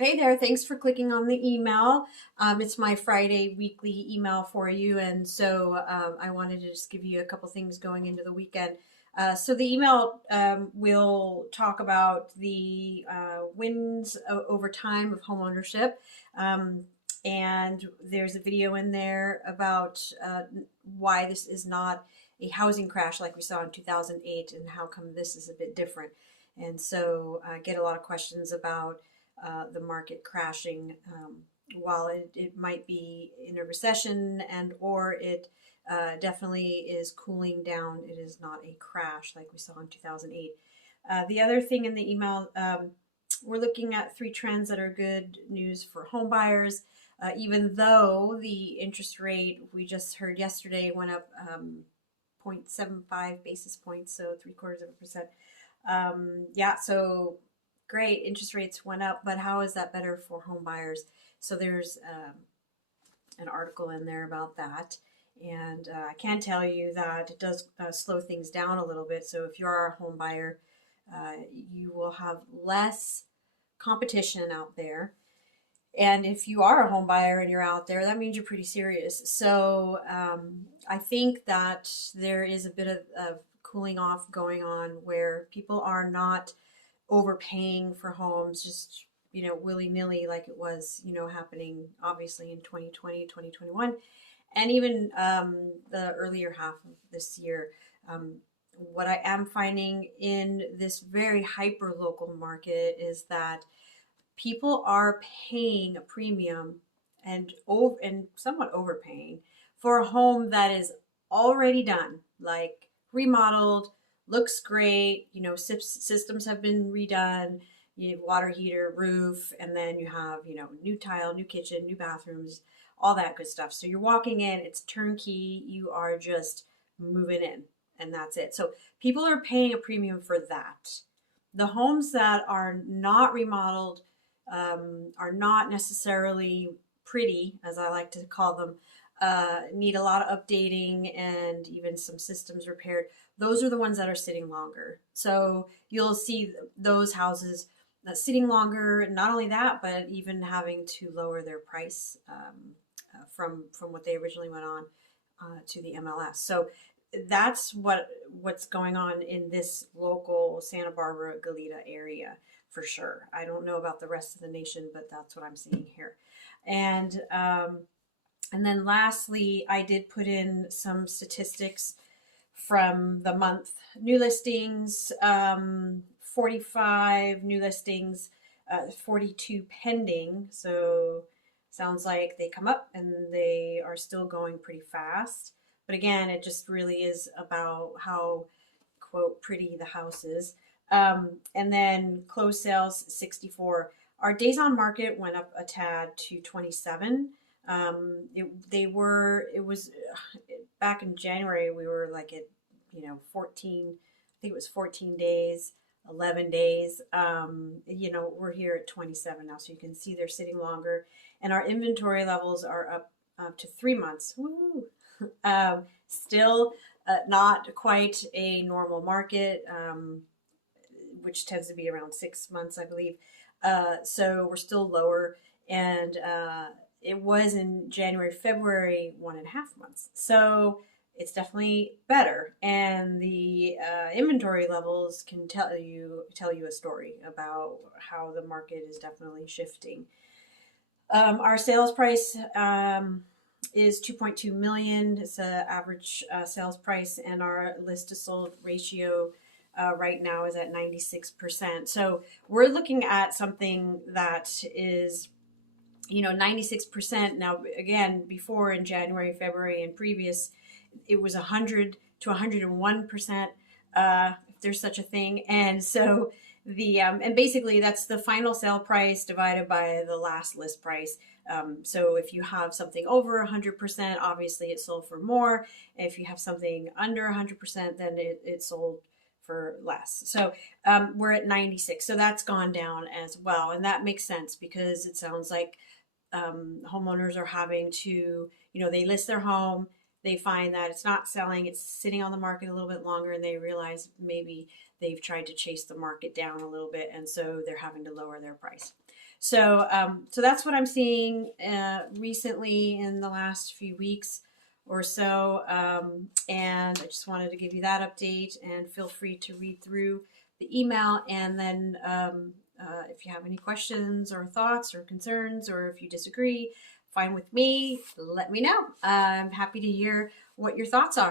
Hey there, thanks for clicking on the email. It's my Friday weekly email for you, and so I wanted to just give you a couple things going into the weekend. So the email will talk about the wins over time of home ownership, um, and there's a video in there about why this is not a housing crash like we saw in 2008, and how come this is a bit different. And so I get a lot of questions about the market crashing, while it might be in a recession and or it definitely is cooling down. It is not a crash like we saw in 2008. The other thing in the email, we're looking at three trends that are good news for home buyers. Even though the interest rate we just heard yesterday went up 0.75 basis points, so 0.75%. Yeah, so great, interest rates went up, but how is that better for home buyers? So there's an article in there about that. And I can tell you that it does slow things down a little bit. So if you are a home buyer, you will have less competition out there. And if you are a home buyer and you're out there, that means you're pretty serious. So I think that there is a bit of cooling off going on where people are not overpaying for homes just willy-nilly like it was happening obviously in 2020, 2021, and even the earlier half of this year. What I am finding in this very hyper local market is that people are paying a premium and somewhat overpaying for a home that is already done, like remodeled, looks great. Systems have been redone. You have water heater, roof, and then you have new tile, new kitchen, new bathrooms, all that good stuff. So you're walking in, it's turnkey. You are just moving in, and that's it. So people are paying a premium for that. The homes that are not remodeled, are not necessarily pretty, as I like to call them, need a lot of updating and even some systems repaired. Those are the ones that are sitting longer. So you'll see those houses sitting longer. Not only that, but even having to lower their price from what they originally went on to the MLS. So that's what's going on in this local Santa Barbara Goleta area for sure. I don't know about the rest of the nation, but that's what I'm seeing here. And then lastly, I did put in some statistics from the month. New listings, 45 new listings, 42 pending. So sounds like they come up and they are still going pretty fast. But again, it just really is about how, quote, pretty the house is. And then closed sales, 64. Our days on market went up a tad to 27. It was back in January, we were like at, 14, I think it was 14 days, 11 days. We're here at 27 now, so you can see they're sitting longer. And our inventory levels are up to 3 months. Woo! Still not quite a normal market, which tends to be around 6 months, I believe. So we're still lower. And it was in January, February, 1.5 months. So it's definitely better. And the inventory levels can tell you a story about how the market is definitely shifting. Our sales price is 2.2 million. It's an average sales price, and our list to sold ratio right now is at 96%. So we're looking at something that is 96%. Now, again, before in January, February, and previous, it was 100 to 101%, if there's such a thing. And so and basically that's the final sale price divided by the last list price. So if you have something over 100%, obviously it sold for more. If you have something under 100%, then it sold for less. So we're at 96. So that's gone down as well. And that makes sense because it sounds like homeowners are having to, they list their home, they find that it's not selling, it's sitting on the market a little bit longer, and they realize maybe they've tried to chase the market down a little bit, and so they're having to lower their price. So, so that's what I'm seeing recently in the last few weeks or so. And I just wanted to give you that update, and feel free to read through the email. And then if you have any questions or thoughts or concerns, or if you disagree, fine with me, let me know. I'm happy to hear what your thoughts are.